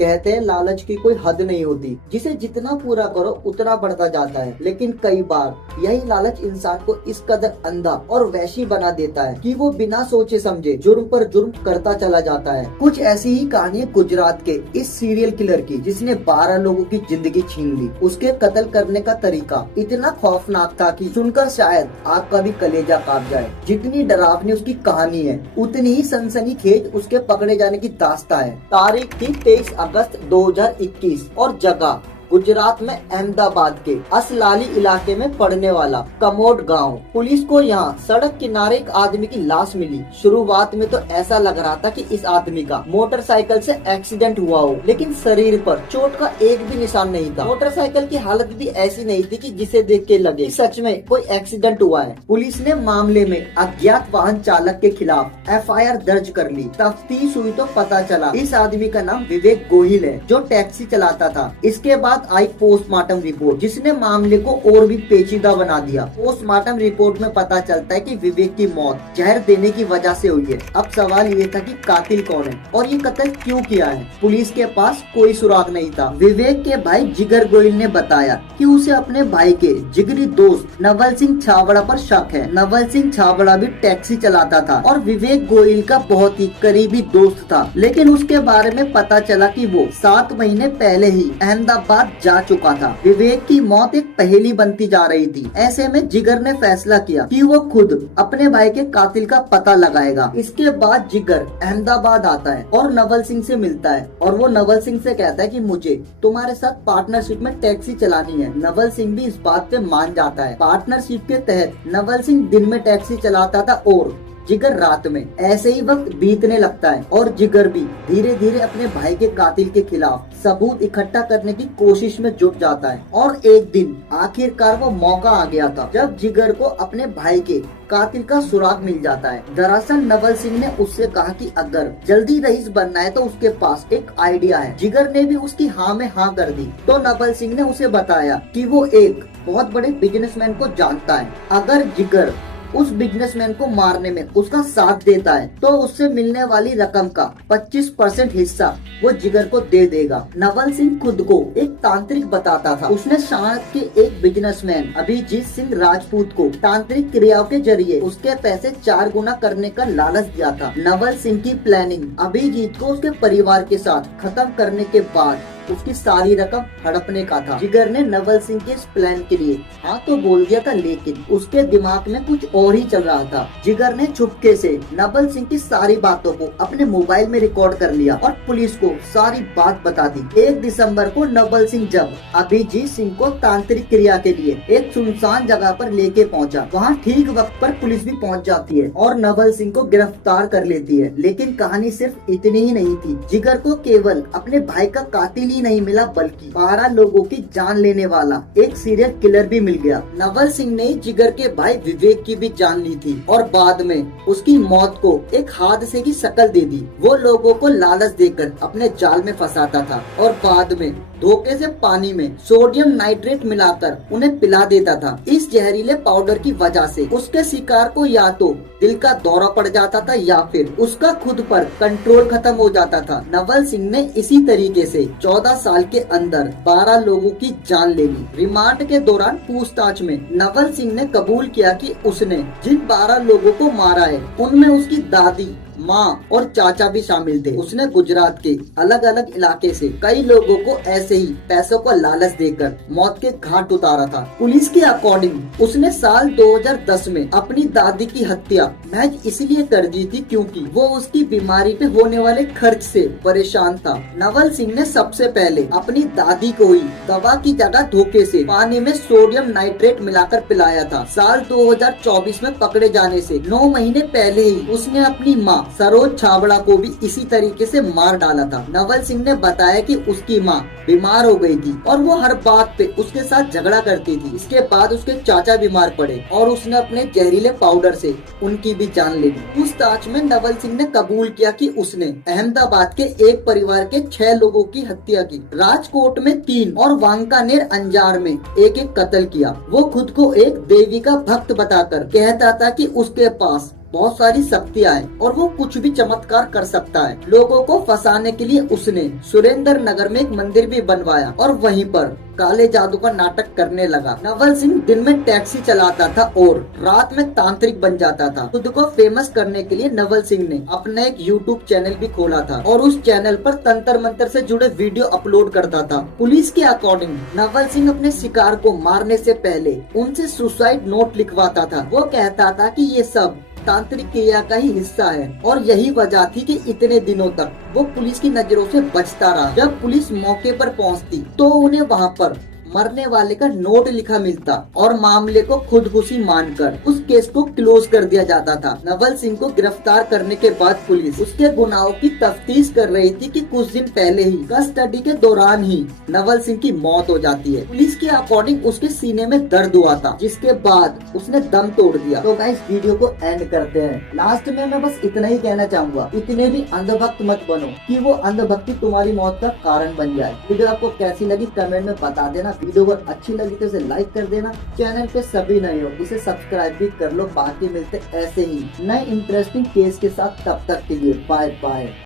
कहते हैं लालच की कोई हद नहीं होती, जिसे जितना पूरा करो उतना बढ़ता जाता है। लेकिन कई बार यही लालच इंसान को इस कदर अंधा और वैशी बना देता है कि वो बिना सोचे समझे जुर्म पर जुर्म करता चला जाता है। कुछ ऐसी ही कहानी है गुजरात के इस सीरियल किलर की, जिसने 12 लोगों की जिंदगी छीन ली। उसके कत्ल करने का तरीका इतना खौफनाक था कि सुनकर शायद आपका भी कलेजा कांप जाए। जितनी डरावनी उसकी कहानी है, उतनी ही सनसनीखेज उसके पकड़े जाने की दास्तां है। तारीख थी 23 अगस्त 2021 और जगह गुजरात में अहमदाबाद के असलाली इलाके में पड़ने वाला कमोड गांव। पुलिस को यहाँ सड़क किनारे एक आदमी की लाश मिली। शुरुआत में तो ऐसा लग रहा था कि इस आदमी का मोटरसाइकिल से एक्सीडेंट हुआ हो, लेकिन शरीर पर चोट का एक भी निशान नहीं था। मोटरसाइकिल की हालत भी ऐसी नहीं थी कि जिसे देख के लगे सच में कोई एक्सीडेंट हुआ है। पुलिस ने मामले में अज्ञात वाहन चालक के खिलाफ FIR दर्ज कर ली। तफ्तीश हुई तो पता चला इस आदमी का नाम विवेक गोहिल है, जो टैक्सी चलाता था। इसके बाद आई पोस्टमार्टम रिपोर्ट, जिसने मामले को और भी पेचीदा बना दिया। पोस्टमार्टम रिपोर्ट में पता चलता है कि विवेक की मौत जहर देने की वजह से हुई है। अब सवाल ये था कि कातिल कौन है और ये कत्ल क्यों किया है। पुलिस के पास कोई सुराग नहीं था। विवेक के भाई जिगर गोयल ने बताया कि उसे अपने भाई के जिगरी दोस्त नवल सिंह छाबड़ा पर शक है। नवल सिंह छाबड़ा भी टैक्सी चलाता था और विवेक गोयल का बहुत ही करीबी दोस्त था, लेकिन उसके बारे में पता चला कि वो 7 महीने पहले ही अहमदाबाद जा चुका था। विवेक की मौत एक पहेली बनती जा रही थी। ऐसे में जिगर ने फैसला किया कि वो खुद अपने भाई के कातिल का पता लगाएगा। इसके बाद जिगर अहमदाबाद आता है और नवल सिंह से मिलता है और वो नवल सिंह से कहता है कि मुझे तुम्हारे साथ पार्टनरशिप में टैक्सी चलानी है। नवल सिंह भी इस बात पे मान जाता है। पार्टनरशिप के तहत नवल सिंह दिन में टैक्सी चलाता था और जिगर रात में। ऐसे ही वक्त बीतने लगता है और जिगर भी धीरे धीरे अपने भाई के कातिल के खिलाफ सबूत इकट्ठा करने की कोशिश में जुट जाता है। और एक दिन आखिरकार वो मौका आ गया था जब जिगर को अपने भाई के कातिल का सुराग मिल जाता है। दरअसल नवल सिंह ने उससे कहा कि अगर जल्दी रईस बनना है तो उसके पास एक आइडिया है। जिगर ने भी उसकी हाँ में हाँ कर दी। तो नवल सिंह ने उसे बताया कि वो एक बहुत बड़े बिजनेसमैन को जानता है। अगर जिगर उस बिजनेसमैन को मारने में उसका साथ देता है तो उससे मिलने वाली रकम का 25% हिस्सा वो जिगर को दे देगा। नवल सिंह खुद को एक तांत्रिक बताता था। उसने शायद के एक बिजनेसमैन अभिजीत सिंह राजपूत को तांत्रिक क्रियाओं के जरिए उसके पैसे 4 गुना करने का लालच दिया था। नवल सिंह की प्लानिंग अभिजीत को उसके परिवार के साथ खत्म करने के बाद उसकी सारी रकम हड़पने का था। जिगर ने नवल सिंह के इस प्लान के लिए हाँ तो बोल दिया था, लेकिन उसके दिमाग में कुछ और ही चल रहा था। जिगर ने चुपके से नवल सिंह की सारी बातों को अपने मोबाइल में रिकॉर्ड कर लिया और पुलिस को सारी बात बता दी। 1 दिसंबर को नवल सिंह जब अभिजीत सिंह को तांत्रिक क्रिया के लिए एक सुनसान जगह पर लेके पहुंचा, वहां ठीक वक्त पर पुलिस भी पहुंच जाती है और नवल सिंह को गिरफ्तार कर लेती है। लेकिन कहानी सिर्फ इतनी ही नहीं थी। जिगर को केवल अपने भाई का कातिल ही नहीं मिला, बल्कि 12 लोगों की जान लेने वाला एक सीरियल किलर भी मिल गया। नवल सिंह ने जिगर के भाई विवेक की भी जान ली थी और बाद में उसकी मौत को एक हादसे की शक्ल दे दी। वो लोगों को लालच देकर अपने जाल में फंसाता था और बाद में धोखे से पानी में सोडियम नाइट्रेट मिलाकर उन्हें पिला देता था। इस जहरीले पाउडर की वजह से उसके शिकार को या तो दिल का दौरा पड़ जाता था या फिर उसका खुद पर कंट्रोल खत्म हो जाता था। नवल सिंह ने इसी तरीके से 14 साल के अंदर 12 लोगों की जान ले ली। रिमांड के दौरान पूछताछ में नवल सिंह ने कबूल किया कि उसने जिन 12 लोगों को मारा है उनमें उसकी दादी, माँ और चाचा भी शामिल थे। उसने गुजरात के अलग अलग इलाके से कई लोगों को ऐसे ही पैसों को लालच देकर मौत के घाट उतारा था। पुलिस के अकॉर्डिंग उसने साल 2010 में अपनी दादी की हत्या महज इसलिए कर दी थी क्योंकि वो उसकी बीमारी पे होने वाले खर्च से परेशान था। नवल सिंह ने सबसे पहले अपनी दादी को ही दवा की जगह धोखे से पानी में सोडियम नाइट्रेट मिलाकर पिलाया था। साल 2024 में पकड़े जाने से 9 महीने पहले ही उसने अपनी माँ सरोज छाबड़ा को भी इसी तरीके से मार डाला था। नवल सिंह ने बताया कि उसकी माँ बीमार हो गई थी और वो हर बात पे उसके साथ झगड़ा करती थी। इसके बाद उसके चाचा बीमार पड़े और उसने अपने जहरीले पाउडर से उनकी भी जान ले ली। पूछताछ में नवल सिंह ने कबूल किया कि उसने अहमदाबाद के एक परिवार के 6 लोगों की हत्या की, राजकोट में 3 और वांकानेर अंजार में एक कत्ल किया। वो खुद को एक देवी का भक्त बताकर कहता था कि उसके पास बहुत सारी शक्तियाँ हैं और वो कुछ भी चमत्कार कर सकता है। लोगों को फंसाने के लिए उसने सुरेंद्र नगर में एक मंदिर भी बनवाया और वहीं पर काले जादू का नाटक करने लगा। नवल सिंह दिन में टैक्सी चलाता था और रात में तांत्रिक बन जाता था। खुद को फेमस करने के लिए नवल सिंह ने अपना एक यूट्यूब चैनल भी खोला था और उस चैनल पर तंत्र मंत्र से जुड़े वीडियो अपलोड करता था। पुलिस के अकॉर्डिंग नवल सिंह अपने शिकार को मारने से पहले उनसे सुसाइड नोट लिखवाता था। वो कहता था कि ये सब तांत्रिक क्रिया का ही हिस्सा है और यही वजह थी कि इतने दिनों तक वो पुलिस की नजरों से बचता रहा। जब पुलिस मौके पर पहुंचती तो उन्हें वहां पर मरने वाले का नोट लिखा मिलता और मामले को खुदकुशी मानकर उस केस को क्लोज कर दिया जाता था। नवल सिंह को गिरफ्तार करने के बाद पुलिस उसके गुनाहों की तफ्तीश कर रही थी कि कुछ दिन पहले ही कस्टडी के दौरान ही नवल सिंह की मौत हो जाती है। पुलिस के अकॉर्डिंग उसके सीने में दर्द हुआ था, जिसके बाद उसने दम तोड़ दिया। तो गाइस वीडियो को एंड करते हैं। लास्ट में मैं बस इतना ही कहना चाहूंगा, इतने भी अंधभक्त मत बनो कि वो अंधभक्ति तुम्हारी मौत का कारण बन जाए। वीडियो आपको कैसी लगी कमेंट में बता देना। वीडियो अगर अच्छी लगी तो इसे लाइक कर देना। चैनल पे सभी नए हो इसे सब्सक्राइब भी कर लो। बाकी मिलते ऐसे ही नए इंटरेस्टिंग केस के साथ, तब तक के लिए बाय बाय।